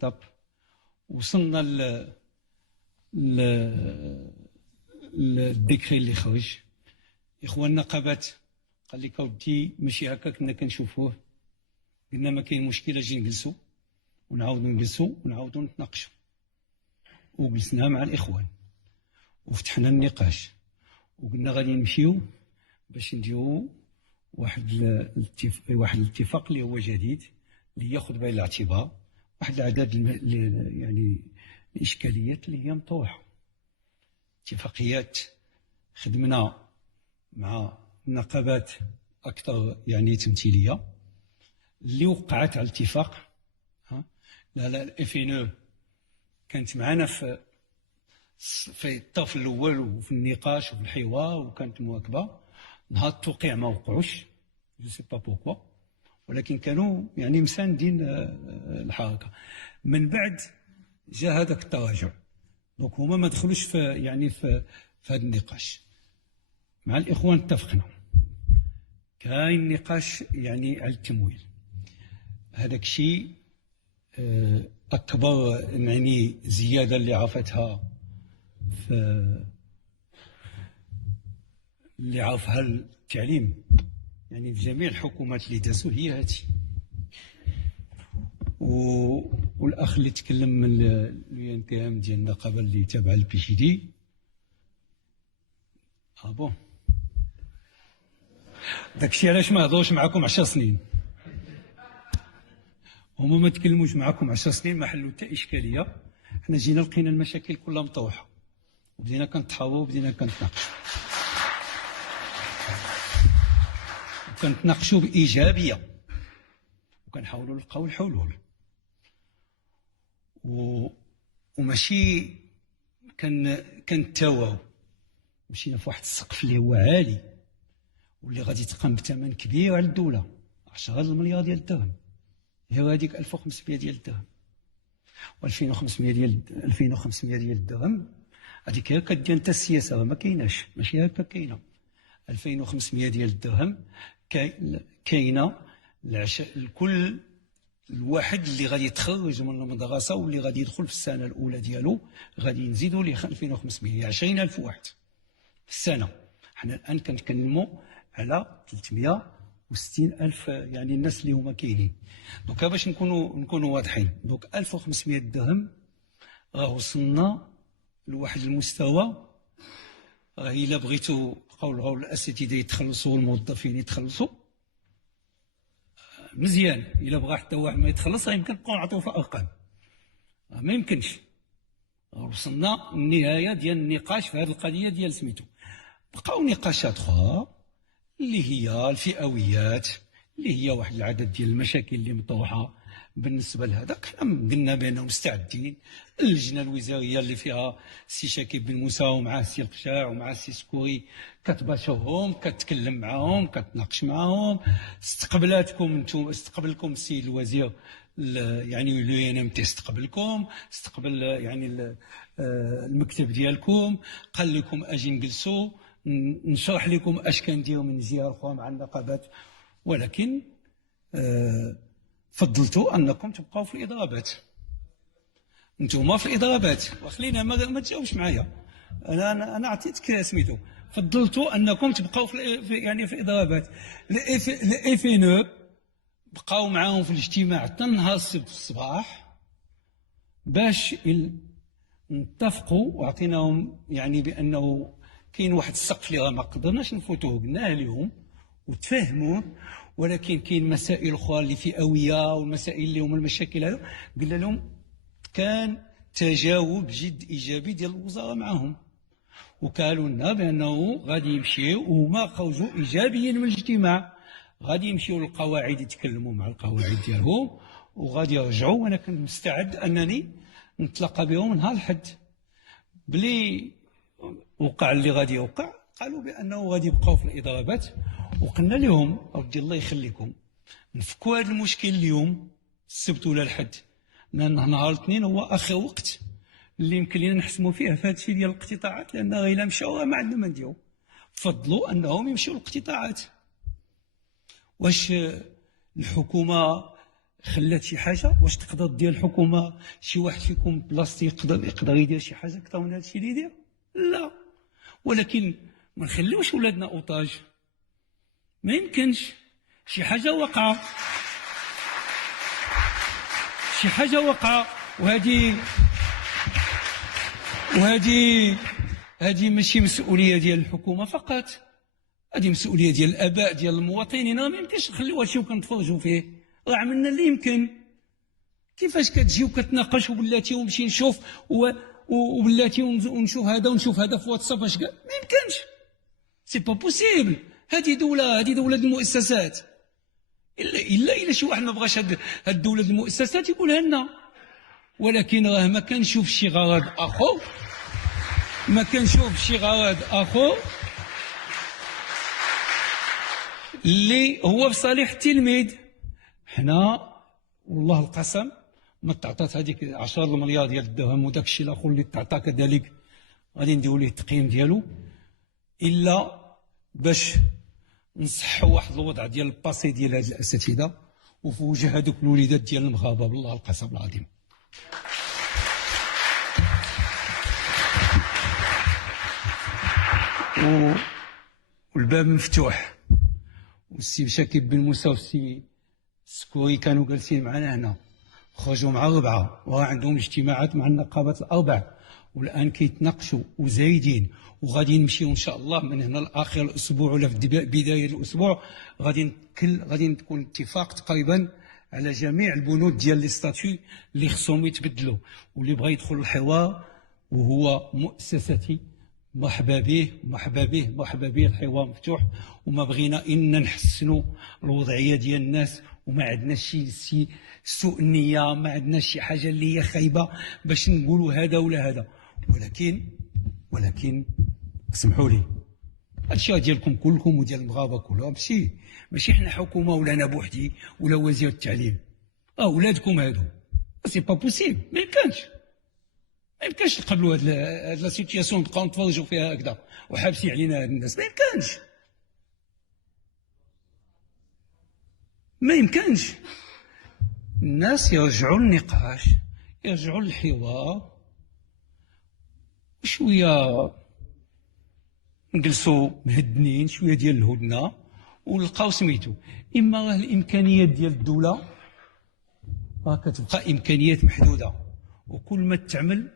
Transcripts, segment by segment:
طب وصلنا ل الديكري اللي خرج. اخوان النقابات قال لك اودي ماشي هكا كنا كنشوفوه، قلنا ما كاين مشكل اجي نجلسوا ونعاودوا نجلسوا ونعاودوا نتناقشوا، وجلسنا مع الاخوان وفتحنا النقاش وقلنا غادي نمشيو باش نديروا واحد الاتفاق اللي هو جديد اللي ياخذ بعين الاعتبار واحد العدد يعني الاشكاليات اللي هي مطروحه. اتفاقيات خدمنا مع النقابات اكثر يعني تمثيليه اللي وقعت على الاتفاق. لا الاف ان او كانت معنا في الطرف الاول وفي النقاش وفي الحوار وكانت مواكبه. نهار التوقيع ما وقعوش، جو سي با بوكوا، ولكن كانوا يعني مساندين الحركه. من بعد جاء هذاك التراجع، دونك هما ما دخلوش في يعني في هذا النقاش. مع الاخوان اتفقنا كاين نقاش يعني على التمويل، هذاك الشيء اكبر يعني زياده اللي عرفتها اللي عرفها التعليم يعني في جميع الحكومات اللي دازوا هي هذه. والاخ اللي تكلم من اليو ان تي ام ديال النقابه اللي تابعه للبي جي دي بون داكشي علاش ما هضروش معكم 10 سنين. هما ما تكلموش معكم 10 سنين، ما حلوا حتى اشكاليه. حنا جينا لقينا المشاكل كلها مطروحه وبدينا كنتحاوروا وبدينا كنتناقشوا وكنتناقشوا بايجابيه وكنحاولوا نلقاو الحلول وماشي كنتواو. مشينا في واحد السقف اللي هو عالي واللي غادي تقام بثمن كبير على الدوله، 10 المليار ديال الدرهم. هي هذيك 1500 ديال الدرهم و2500 ديال الدرهم هذيك هي كدير انت السياسه، ما كايناش، ماشي هكا كاينه. 2500 ديال الدرهم كاينه لكل الواحد اللي غادي يتخرج من المدرسه واللي غادي يدخل في السنه الاولى ديالو، غادي نزيدوا ليه 2500، 20,000 واحد في السنه. حنا الان كنتكلموا على 360,000 يعني الناس اللي هما كاينين. دونك باش نكونوا واضحين، دونك 1500 درهم راه وصلنا لواحد المستوى. راه الا بغيتوا بقاو الاساتذه يتخلصوا والموظفين يتخلصوا مزيان، الا بغى حتى واحد ما يتخلص يمكن نبقاو نعطيو في الارقام، ما يمكنش. وصلنا النهايه ديال النقاش في هذه القضيه ديال سميتو. بقاو نقاشات اخرى اللي هي الفئويات، اللي هي واحد العدد ديال المشاكل اللي مطروحه بالنسبه لهذاك. حنا قلنا بانهم مستعدين. اللجنه الوزاريه اللي فيها السي شاكيب بن موسى ومعاه السي القشاع ومعاه السي سكوري كتباشرهم، كتكلم معاهم، كتناقش معاهم. استقبلكم السيد الوزير يعني لو ان ام تي، استقبل يعني المكتب ديالكم، قال لكم اجي نجلسوا نشرح لكم اش كنديروا من جهه اخرى مع النقابات، ولكن فضلتوا انكم تبقاو في الاضرابات. انتم في الاضرابات وخلينا ما تجاوبش معايا. انا عطيتك سميتو. فضلتوا انكم تبقاو في الاضرابات. الاف ان او بقاو معاهم في الاجتماع حتى نهار السبت في الصباح باش نتفقوا، وعطيناهم يعني بانه كاين واحد السقف اللي ما قدرناش نفوتوه، قلناه لهم وتفاهموا، ولكن كاين مسائل اخرى اللي فئويه والمسائل اللي هما المشاكل هذو قلنا لهم. كان تجاوب جد ايجابي ديال الوزاره معهم، وقالوا لنا بانه غادي يمشيو وهما خرجوا ايجابيين من الاجتماع، غادي يمشيو للقواعد يتكلموا مع القواعد ديالهم وغادي يرجعوا. وانا كنت مستعد انني نتلاقى بهم نهار الحد. بلي وقع اللي غادي يوقع، قالوا بانه غادي يبقاو في الاضرابات. وقلنا لهم اودي الله يخليكم نفكوا هذا المشكل اليوم السبت ولا الحد، لان نهار الاثنين هو اخر وقت اللي يمكن لنا نحسموا فيه في هذا الشيء ديال الاقتطاعات، لان غير مشاو ما عندنا ما نديرو. فضلوا انهم يمشيو للاقتطاعات. واش الحكومه خلات شي حاجه، واش تقدر دير الحكومه شي واحد فيكم بلاصتي يقدر يدير شي حاجه اكثر من هذا الشيء اللي يدير؟ لا. ولكن ما نخليوش ولادنا اوطاج، ما يمكنش. شي حاجه وقعه، شي حاجه وقعه، وهذه ماشي مسؤوليه ديال الحكومه فقط، هذه مسؤوليه ديال الاباء ديال المواطنين. ما يمكنش نخليو هادشي وكنتفرجوا فيه، راه عملنا اللي يمكن. كيفاش كتجي وكتناقش وبلاتي ونمشي نشوف وبلاتي ونشوف هذا ونشوف هذا في واتساب اش قال؟ ما يمكنش، سي با بوسيبل. هذه دوله المؤسسات. الا شي واحد ما بغاش هاد الدوله المؤسسات يقولها لنا. ولكن راه ما كنشوف شي غرض اخر، اللي هو في صالح التلميذ. حنا والله القسم ما تعطات هذيك 10 المليار ديال الدرهم وداك الشيء الاخر اللي تعطى كذلك غادي نديروا ليه التقييم ديالو، الا باش نصحوا واحد الوضع ديال الباسي ديال هاد الاساتذه وفي وجه هذوك الوليدات ديال المغاربه. بالله القسم العظيم. والباب مفتوح، والسي بشاكب بن موسى والسي السكوري كانوا جالسين معنا هنا، خرجوا مع 4 وعندهم اجتماعات مع النقابات ال4، والان كيتناقشوا وزايدين، وغادي نمشيو ان شاء الله من هنا لاخر الاسبوع ولا في بدايه الاسبوع غادي تكون اتفاق تقريبا على جميع البنود ديال لي ستاتيو اللي خصهم يتبدلوا. واللي بغى يدخل الحوار وهو مؤسستي مرحبا به، الحوار مفتوح. وما بغينا ان نحسنوا الوضعيه ديال الناس، وما عندناش شي سوء نيه، ما عندناش شي حاجه اللي هي خايبه باش نقولوا هذا ولا هذا. ولكن اسمحوا لي، هادشي ديالكم كلكم وديال المغاربه كلهم، ماشي حنا حكومه ولا انا بوحدي ولا وزير التعليم. اولادكم هادو، سي با بوسيبل. ما يمكنش نقبلوا هاد لا سيتياسيون نبقاو نتفرجوا فيها هكذا وحابسين علينا هاد الناس. ما يمكنش. الناس يرجعوا للنقاش، يرجعوا للحوار، شويه نجلسوا مهدنين، شويه ديال الهدنه، ونلقاو سميتو. اما راه الامكانيات ديال الدوله راه كتبقى امكانيات محدوده، وكل ما تعمل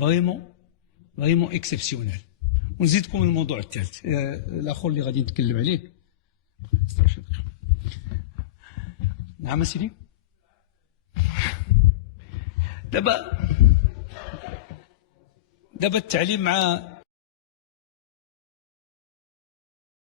فريمون اكسبسيونيل. ونزيدكم الموضوع الثالث الاخر اللي غادي نتكلم عليه. نعم سيدي. دابا التعليم مع